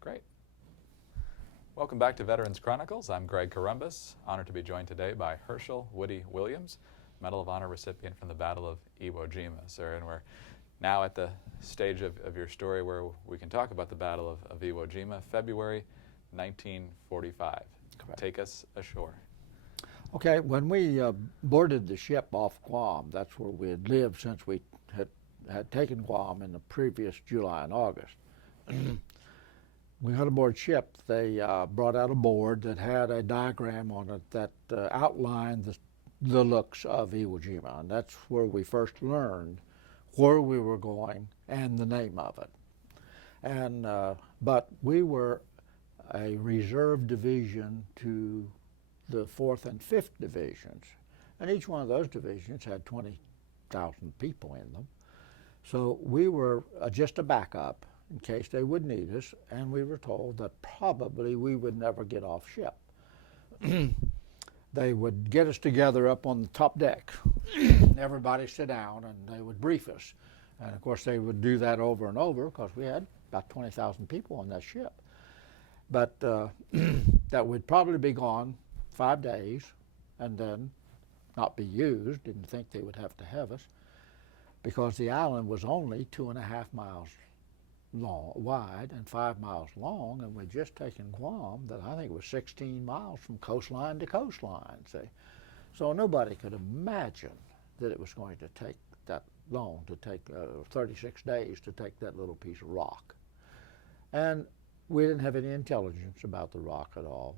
Great. Welcome back to Veterans Chronicles. I'm Greg Corumbus, honored to be joined today by Herschel Woody Williams, Medal of Honor recipient from the Battle of Iwo Jima, sir. And we're now at the stage of your story where we can talk about the Battle of Iwo Jima, February 1945. Correct. Take us ashore. Okay, when we boarded the ship off Guam, that's where we had lived since we had taken Guam in the previous July and August. We got aboard ship. They brought out a board that had a diagram on it that outlined the looks of Iwo Jima, and that's where we first learned where we were going and the name of it. And but we were a reserve division to the 4th and 5th divisions, and each one of those divisions had 20,000 people in them. So we were just a backup in case they would need us, and we were told that probably we would never get off ship. They would get us together up on the top deck, and everybody sit down, and they would brief us. And of course they would do that over and over because we had about 20,000 people on that ship. But that would probably be gone 5 days and then not be used. Didn't think they would have to have us because the island was only 2.5 miles wide and 5 miles long, and we'd just taken Guam that I think was 16 miles from coastline to coastline. See, so nobody could imagine that it was going to take that long to take 36 days to take that little piece of rock. And we didn't have any intelligence about the rock at all.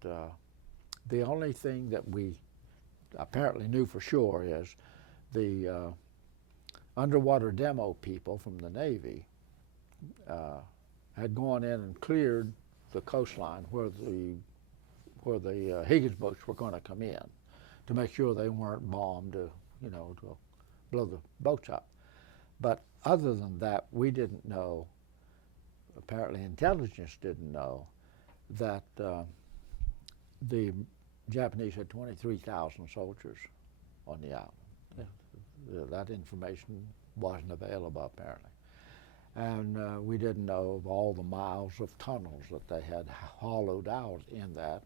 The only thing that we apparently knew for sure is the underwater demo people from the Navy had gone in and cleared the coastline where the Higgins boats were going to come in to make sure they weren't bombed to blow the boats up. But other than that, we didn't know, apparently intelligence didn't know, that the Japanese had 23,000 soldiers on the island. That information wasn't available apparently. And we didn't know of all the miles of tunnels that they had hollowed out in that.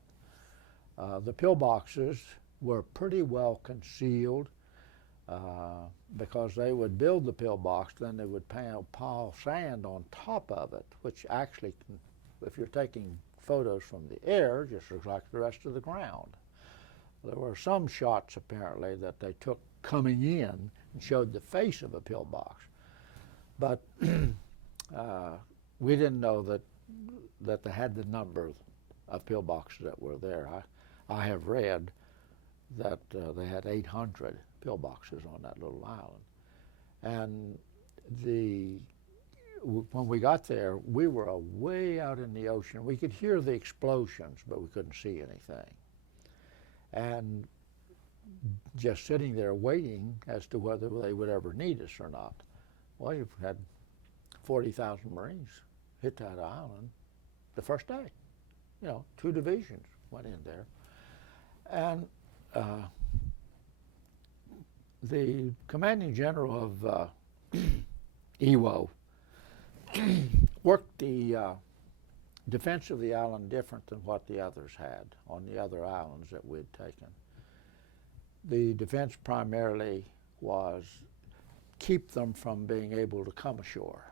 The pillboxes were pretty well concealed because they would build the pillbox, then they would pile sand on top of it, which actually, if you're taking photos from the air, just looks like the rest of the ground. There were some shots apparently that they took coming in and showed the face of a pillbox. But we didn't know that they had the number of pillboxes that were there. I have read that they had 800 pillboxes on that little island. And when we got there, we were way out in the ocean. We could hear the explosions, but we couldn't see anything. And just sitting there waiting as to whether they would ever need us or not. Well, you've had 40,000 Marines hit that island the first day. 2 divisions went in there. And the commanding general of Iwo worked the defense of the island different than what the others had on the other islands that we'd taken. The defense primarily was keep them from being able to come ashore,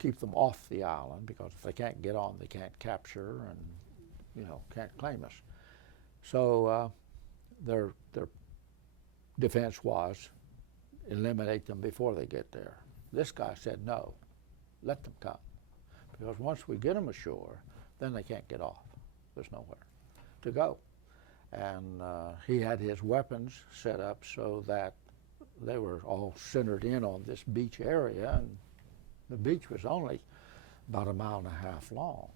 keep them off the island, because if they can't get on, they can't capture and can't claim us. So their defense was eliminate them before they get there. This guy said no, let them come, because once we get them ashore, then they can't get off. There's nowhere to go. And he had his weapons set up so that they were all centered in on this beach area, and the beach was only about 1.5 miles long.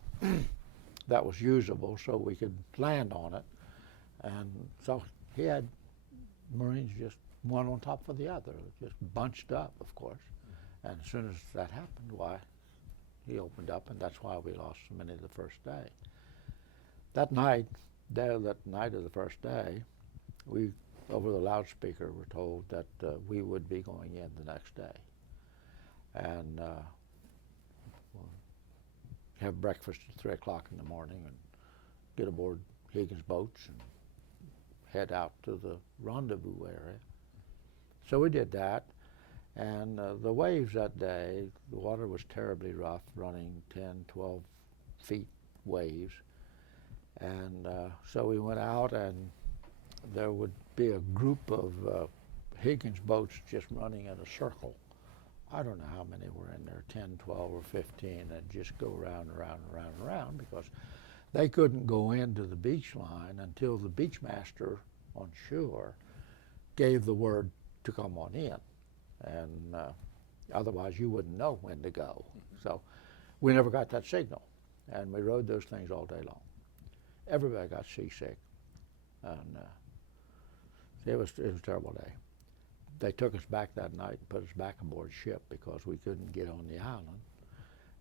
That was usable so we could land on it. And so he had Marines just one on top of the other, just bunched up, of course. And as soon as that happened, why, he opened up, and that's why we lost so many the first day. That night of the first day, we, over the loudspeaker, were told that we would be going in the next day. And have breakfast at 3 o'clock in the morning and get aboard Higgins boats and head out to the rendezvous area. So we did that, and the waves that day, the water was terribly rough, running 10, 12 feet waves. And so we went out, and there would be a group of Higgins boats just running in a circle. I don't know how many were in there, 10, 12, or 15, and just go around, around, around, around, because they couldn't go into the beach line until the beach master on shore gave the word to come on in. And otherwise you wouldn't know when to go. So we never got that signal, and we rode those things all day long. Everybody got seasick, and it was a terrible day. They took us back that night and put us back aboard ship because we couldn't get on the island.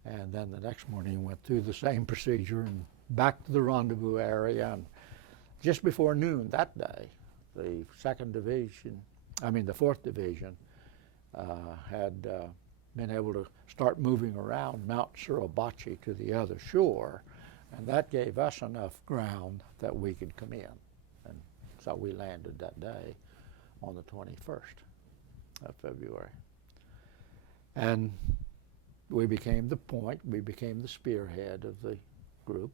And then the next morning went through the same procedure and back to the rendezvous area. And just before noon that day, the fourth division had been able to start moving around Mount Suribachi to the other shore, and that gave us enough ground that we could come in. And so we landed that day on the 21st of February. And we became the point, we became the spearhead of the group,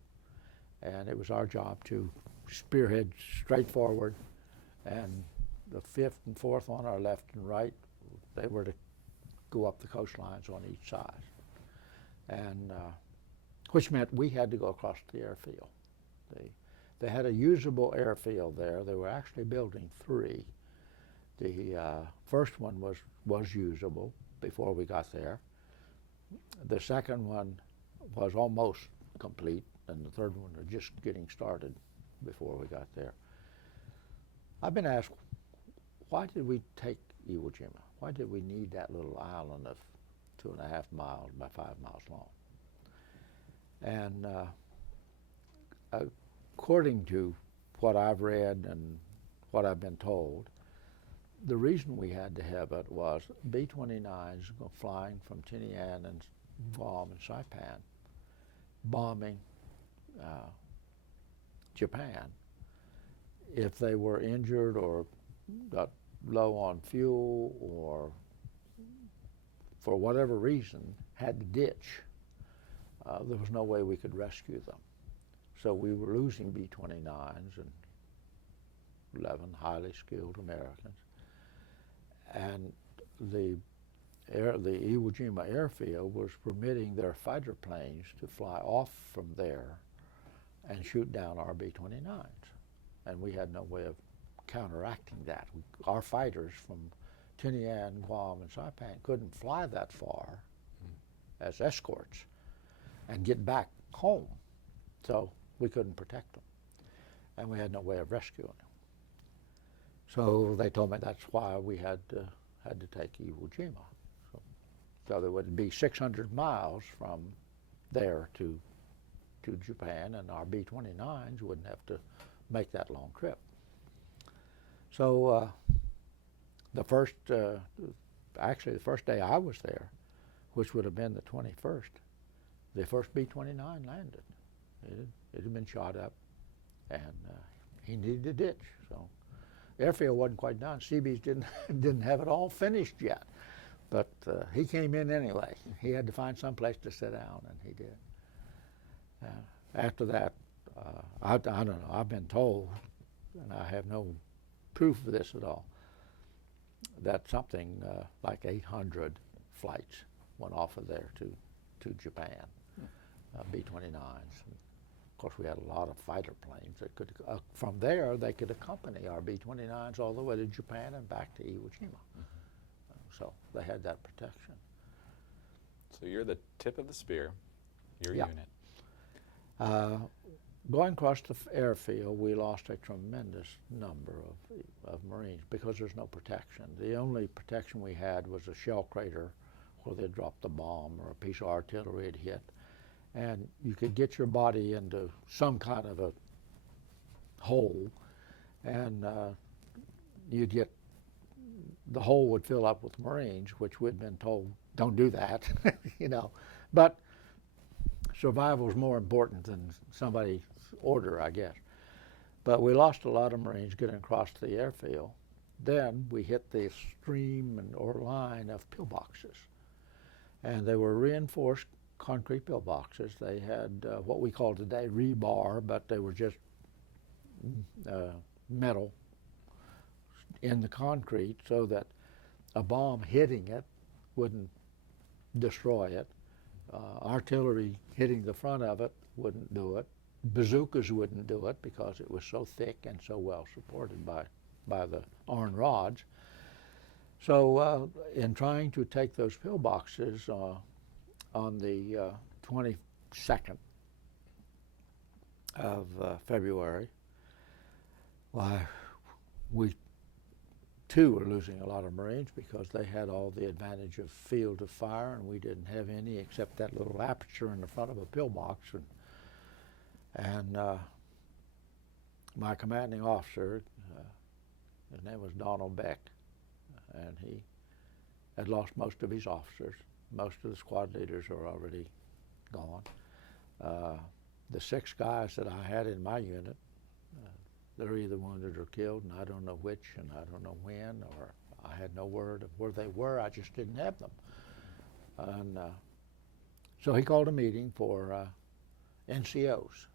and it was our job to spearhead straight forward, and the 5th and 4th on our left and right, they were to go up the coastlines on each side. And which meant we had to go across the airfield. They had a usable airfield there. They were actually building 3. The first one was usable before we got there. The second one was almost complete, and the third one was just getting started before we got there. I've been asked, why did we take Iwo Jima? Why did we need that little island of 2.5 miles by 5 miles long? And according to what I've read and what I've been told, the reason we had to have it was B-29s flying from Tinian and Guam and Saipan, bombing Japan. If they were injured or got low on fuel or for whatever reason had to ditch, there was no way we could rescue them. So we were losing B-29s and 11 highly skilled Americans. And the Iwo Jima airfield was permitting their fighter planes to fly off from there and shoot down our B-29s. And we had no way of counteracting that. Our fighters from Tinian, Guam, and Saipan couldn't fly that far as escorts and get back home. So we couldn't protect them. And we had no way of rescuing them. So they told me that's why we had to take Iwo Jima. So there would be 600 miles from there to Japan, and our B-29s wouldn't have to make that long trip. So the first day I was there, which would have been the 21st, the first B-29 landed. It had been shot up, and he needed a ditch. So the airfield wasn't quite done. Seabees didn't have it all finished yet, but he came in anyway. He had to find some place to sit down, and he did. After that, I don't know, I've been told, and I have no proof of this at all, that something like 800 flights went off of there to Japan, B-29s. Of course, we had a lot of fighter planes that could, from there, they could accompany our B-29s all the way to Japan and back to Iwo Jima. So they had that protection. So you're the tip of the spear, your unit. Going across the airfield, we lost a tremendous number of Marines because there's no protection. The only protection we had was a shell crater where they dropped a bomb or a piece of artillery had hit. And you could get your body into some kind of a hole, and the hole would fill up with Marines, which we'd been told, don't do that, you know. But survival was more important than somebody's order, I guess. But we lost a lot of Marines getting across the airfield. Then we hit the stream or line of pillboxes. And they were reinforced concrete pillboxes. They had what we call today rebar, but they were just metal in the concrete so that a bomb hitting it wouldn't destroy it. Artillery hitting the front of it wouldn't do it. Bazookas wouldn't do it because it was so thick and so well supported by the iron rods. So in trying to take those pillboxes on the 22nd of February, why, we too were losing a lot of Marines because they had all the advantage of field of fire and we didn't have any except that little aperture in the front of a pillbox. And my commanding officer, his name was Donald Beck, and he had lost most of his officers. Most of the squad leaders are already gone. The 6 guys that I had in my unit, they're either wounded or killed, and I don't know which, and I don't know when, or I had no word of where they were. I just didn't have them. And so he called a meeting for NCOs.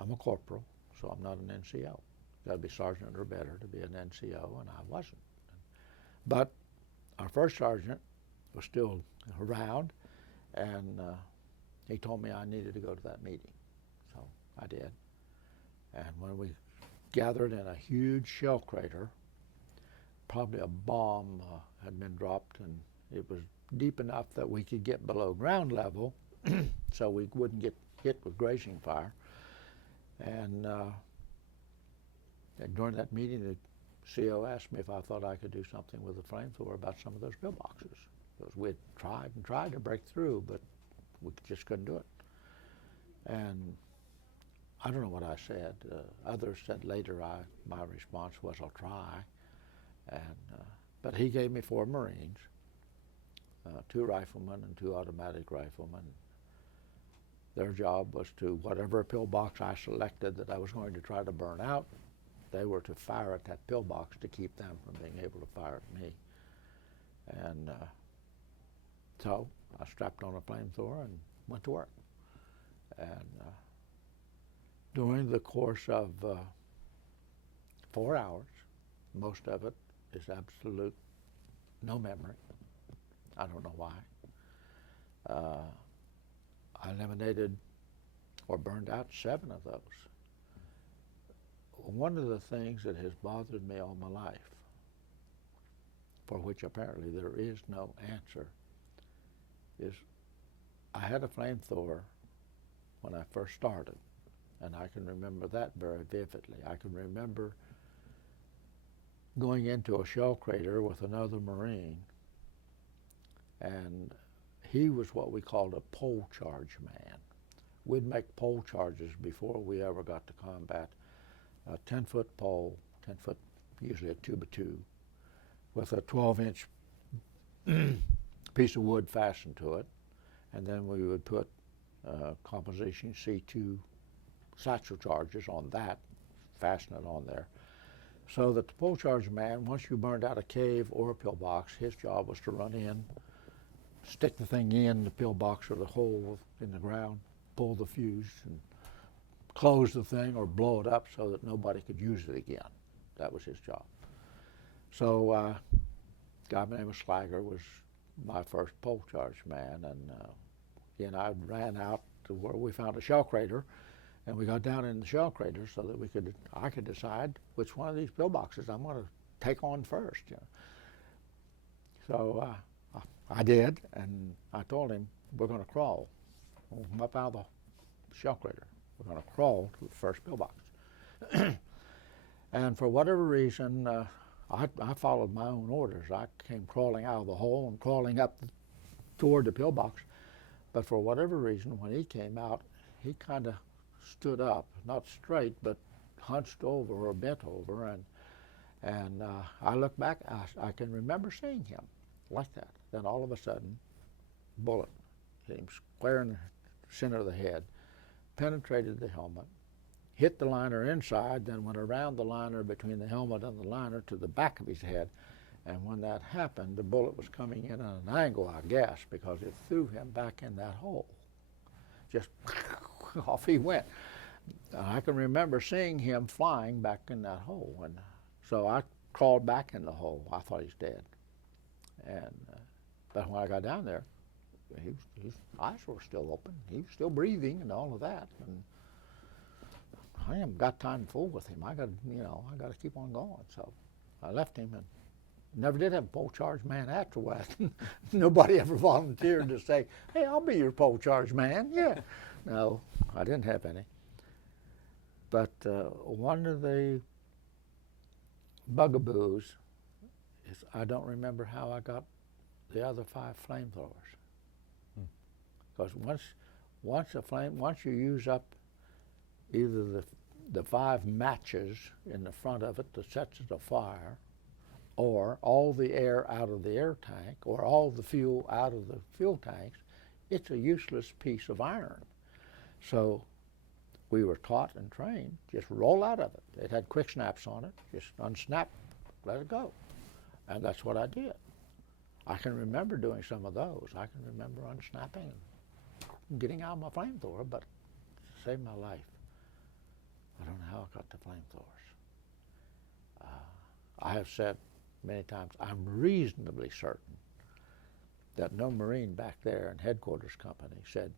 I'm a corporal, so I'm not an NCO. Got to be sergeant or better to be an NCO, and I wasn't. But our first sergeant was still around, and he told me I needed to go to that meeting. So I did. And when we gathered in a huge shell crater, probably a bomb had been dropped, and it was deep enough that we could get below ground level so we wouldn't get hit with grazing fire. And during that meeting, the CO asked me if I thought I could do something with the flamethrower about some of those pillboxes. Because we had tried and tried to break through, but we just couldn't do it. And I don't know what I said. Others said later my response was, I'll try. And, but he gave me 4 Marines, 2 riflemen and 2 automatic riflemen. Their job was to, whatever pillbox I selected that I was going to try to burn out, they were to fire at that pillbox to keep them from being able to fire at me. And so I strapped on a flamethrower and went to work. And during the course of 4 hours, most of it is absolute no memory. I don't know why. I eliminated or burned out 7 of those. One of the things that has bothered me all my life, for which apparently there is no answer, is I had a flamethrower when I first started, and I can remember that very vividly. I can remember going into a shell crater with another Marine, and he was what we called a pole charge man. We'd make pole charges before we ever got to combat. A 10-foot pole, 10-foot, usually a 2x2, with a 12-inch piece of wood fastened to it, and then we would put composition C2 satchel charges on that, fasten it on there, so that the pole charge man, once you burned out a cave or a pillbox, his job was to run in, stick the thing in the pillbox or the hole in the ground, pull the fuse, and close the thing or blow it up so that nobody could use it again. That was his job. So a guy by the name of Slager was my first pole charge man, and I ran out to where we found a shell crater, and we got down in the shell crater so that I could decide which one of these pillboxes I'm going to take on first. You know. So I did, and I told him, we're going to crawl up out of the shell crater. We're going to crawl to the first pillbox. And for whatever reason, I followed my own orders. I came crawling out of the hole and crawling up toward the pillbox. But for whatever reason, when he came out, he kind of stood up, not straight, but hunched over or bent over. And I looked back, I can remember seeing him like that. Then all of a sudden, bullet hit him square in center of the head, penetrated the helmet, hit the liner inside, then went around the liner between the helmet and the liner to the back of his head. And when that happened, the bullet was coming in at an angle, I guess, because it threw him back in that hole. Just off he went. I can remember seeing him flying back in that hole. And so I crawled back in the hole. I thought he's dead. And but when I got down there, his eyes were still open. He was still breathing and all of that. And I haven't got time to fool with him. I got to keep on going. So I left him and never did have a pole charge man afterward. Nobody ever volunteered to say, "Hey, I'll be your pole charge man." Yeah, no, I didn't have any. But one of the bugaboos is I don't remember how I got the other 5 flamethrowers. Because once you use up either the 5 matches in the front of it that sets it afire, or all the air out of the air tank, or all the fuel out of the fuel tanks, it's a useless piece of iron. So we were taught and trained, just roll out of it. It had quick snaps on it, just unsnap, let it go. And that's what I did. I can remember doing some of those. I can remember unsnapping and getting out my flamethrower, but it saved my life. I don't know how I got the flamethrowers. I have said many times, I'm reasonably certain that no Marine back there in headquarters company said,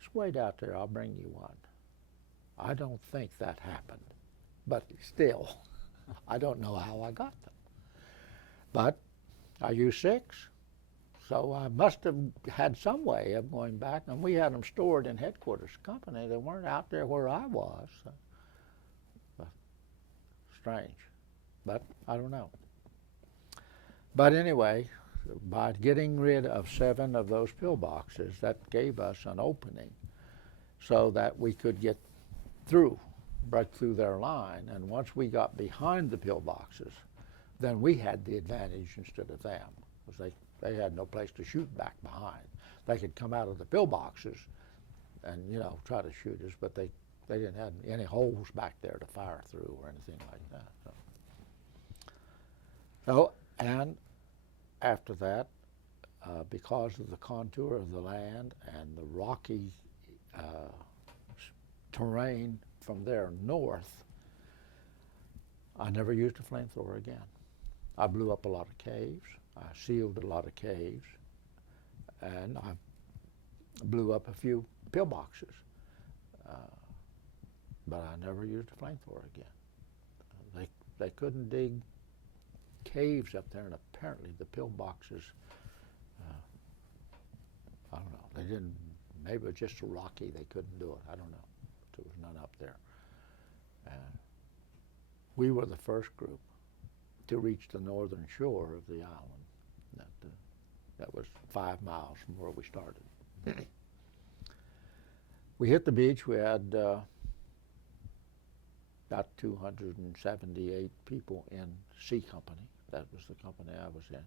"Just wait out there, I'll bring you one." I don't think that happened, but still, I don't know how I got them. But I used 6, so I must have had some way of going back, and we had them stored in headquarters company. They weren't out there where I was. So, strange, but I don't know. But anyway, by getting rid of 7 of those pillboxes, that gave us an opening so that we could get through, break through their line. And once we got behind the pillboxes, then we had the advantage instead of them, because they had no place to shoot back behind. They could come out of the pillboxes and try to shoot us, but they didn't have any holes back there to fire through or anything like that. So and after that, because of the contour of the land and the rocky terrain from there north, I never used a flamethrower again. I blew up a lot of caves. I sealed a lot of caves, and I blew up a few pillboxes. But I never used a flamethrower again. They couldn't dig caves up there, and apparently the pillboxes, I don't know, they didn't, maybe it was just so rocky they couldn't do it. I don't know. There was none up there. We were the first group to reach the northern shore of the island. That was 5 miles from where we started. We hit the beach. We had about 278 people in C Company. That was the company I was in.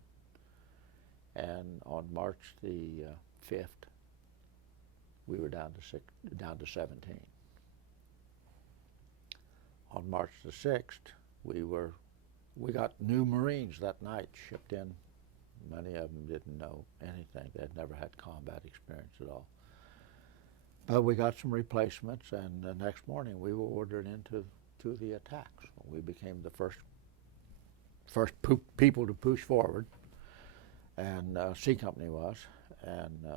And on March the 5th, we were down to 17. On March the 6th, we got new Marines that night shipped in. Many of them didn't know anything. They'd never had combat experience at all. But we got some replacements, and the next morning we were ordered into the attacks. We became the first people to push forward, and C Company was, and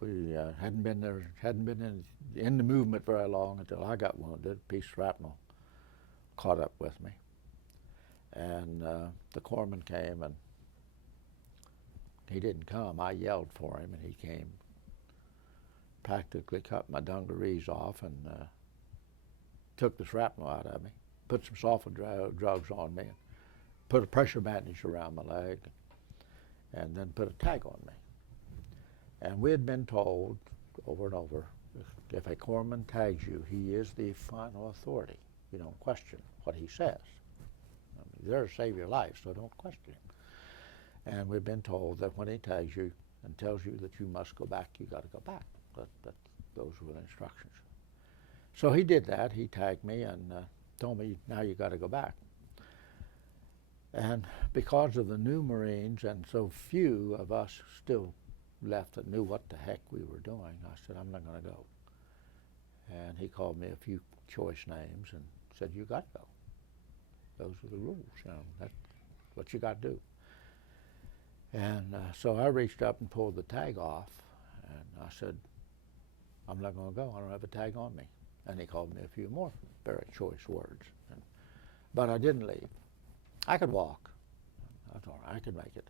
we hadn't been in the movement very long until I got wounded. A piece of shrapnel caught up with me, and the corpsman came, and he didn't come. I yelled for him, and he came. Practically cut my dungarees off and took the shrapnel out of me, put some sulfa drugs on me, and put a pressure bandage around my leg, and then put a tag on me. And we had been told over and over, if a corpsman tags you, he is the final authority. You don't question what he says. I mean, he's there to save your life, so don't question him. And we've been told that when he tags you, and tells you that you must go back, you got to go back. Those were the instructions. So he did that. He tagged me and told me, now you got to go back. And because of the new Marines and so few of us still left that knew what the heck we were doing, I said, I'm not going to go. And he called me a few choice names and said, you got to go. Those are the rules, you know, that's what you got to do. And so I reached up and pulled the tag off, and I said, I'm not going to go. I don't have a tag on me. And he called me a few more very choice words. But I didn't leave. I could walk. I thought I could make it.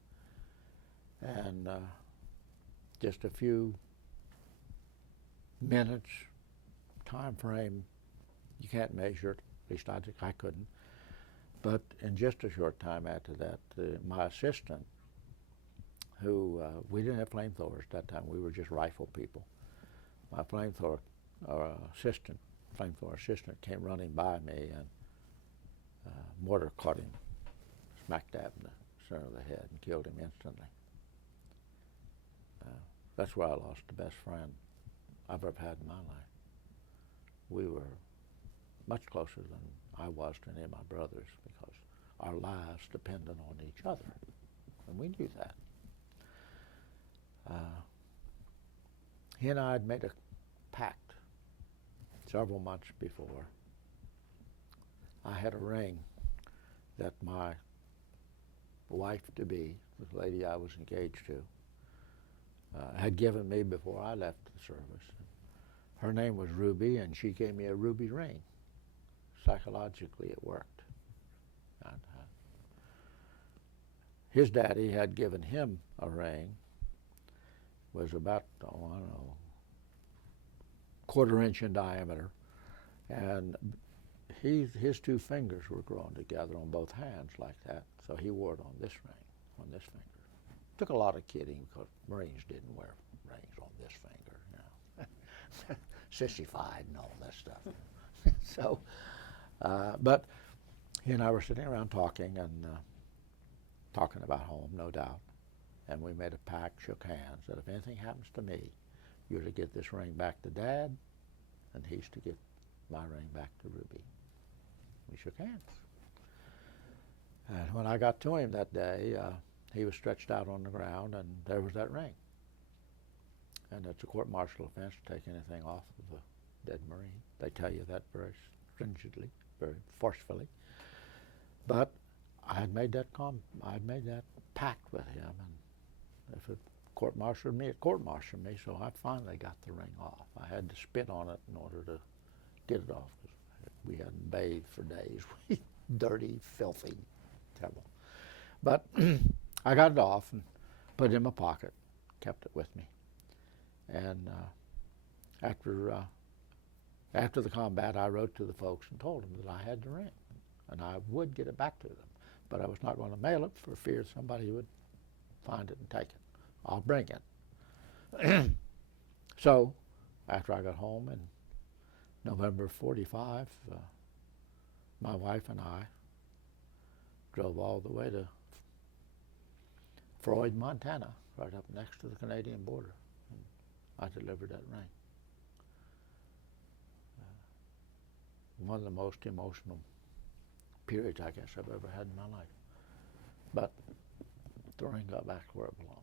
And just a few minutes, time frame, you can't measure it. At least I couldn't. But in just a short time after that, my assistant, who, we didn't have flamethrowers at that time, we were just rifle people. My flamethrower assistant came running by me, and mortar caught him, smack dab in the center of the head and killed him instantly. That's where I lost the best friend I've ever had in my life. We were much closer than I was to any of my brothers because our lives depended on each other, and we knew that. He and I had made a pact several months before. I had a ring that my wife-to-be, the lady I was engaged to, had given me before I left the service. Her name was Ruby, and she gave me a ruby ring. Psychologically, it worked. And, his daddy had given him a ring, was about, I don't know, quarter-inch in diameter, and his two fingers were grown together on both hands like that, so he wore it on this ring, on this finger. Took a lot of kidding because Marines didn't wear rings on this finger, you know. Sissified and all that stuff. So, but he and I were sitting around talking and talking about home, no doubt. And we made a pact, shook hands, that if anything happens to me, you're to get this ring back to Dad, and he's to get my ring back to Ruby. We shook hands. And when I got to him that day, he was stretched out on the ground, and there was that ring. And it's a court-martial offense to take anything off of a dead Marine. They tell you that very stringently, very forcefully. But I had made that pact with him, and if it court-martialed me, it court-martialed me, so I finally got the ring off. I had to spit on it in order to get it off, because we hadn't bathed for days. Dirty, filthy, terrible. But I got it off and put it in my pocket, kept it with me. And after the combat, I wrote to the folks and told them that I had the ring, and I would get it back to them. But I was not going to mail it for fear somebody would find it and take it. I'll bring it. So, after I got home in November of '45, my wife and I drove all the way to Floyd, Montana, right up next to the Canadian border. And I delivered that ring. One of the most emotional periods, I guess, I've ever had in my life. But the ring got back where it belonged.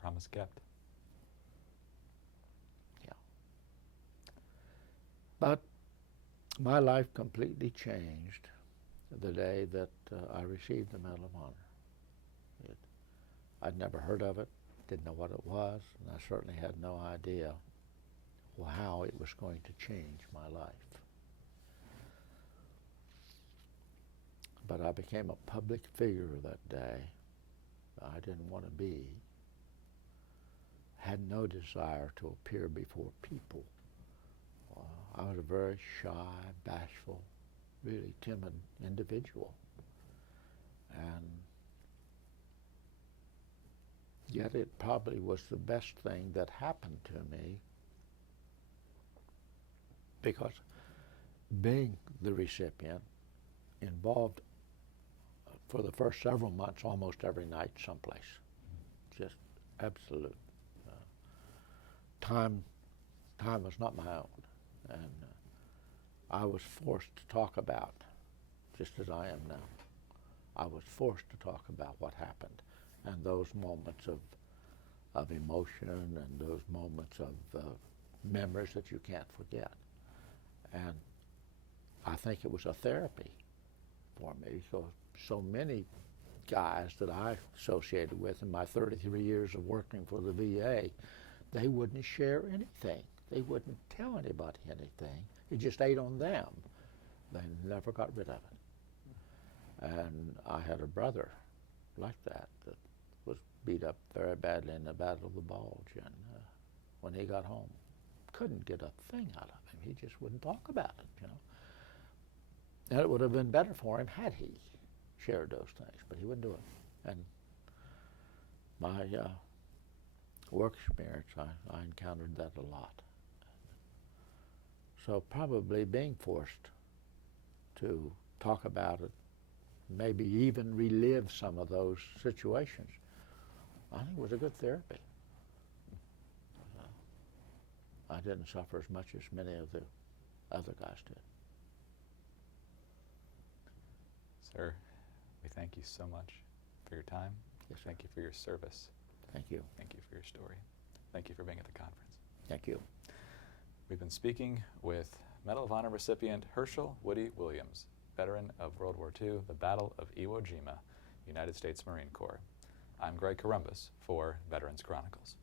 Promise kept. Yeah. But my life completely changed the day that I received the Medal of Honor. I'd never heard of it, didn't know what it was, and I certainly had no idea how it was going to change my life. But I became a public figure that day. I didn't want to be. Had no desire to appear before people. I was a very shy, bashful, really timid individual. And yet it probably was the best thing that happened to me, because being the recipient involved, for the first several months, almost every night someplace. Just absolute. Time was not my own, and I was forced to talk about, just as I am now. I was forced to talk about what happened, and those moments of emotion and those moments of memories that you can't forget. And I think it was a therapy for me. So many guys that I associated with in my 33 years of working for the VA, they wouldn't share anything. They wouldn't tell anybody anything. It just ate on them. They never got rid of it. And I had a brother like that was beat up very badly in the Battle of the Bulge. And when he got home, couldn't get a thing out of him. He just wouldn't talk about it, you know. And it would have been better for him had he shared those things, but he wouldn't do it. And my work experience, I encountered that a lot. So probably being forced to talk about it, maybe even relive some of those situations, I think was a good therapy. I didn't suffer as much as many of the other guys did. Sir, we thank you so much for your time. Yes, sir. Thank you for your service. Thank you. Thank you for your story. Thank you for being at the conference. Thank you. We've been speaking with Medal of Honor recipient Herschel Woody Williams, veteran of World War II, the Battle of Iwo Jima, United States Marine Corps. I'm Greg Corumbus for Veterans Chronicles.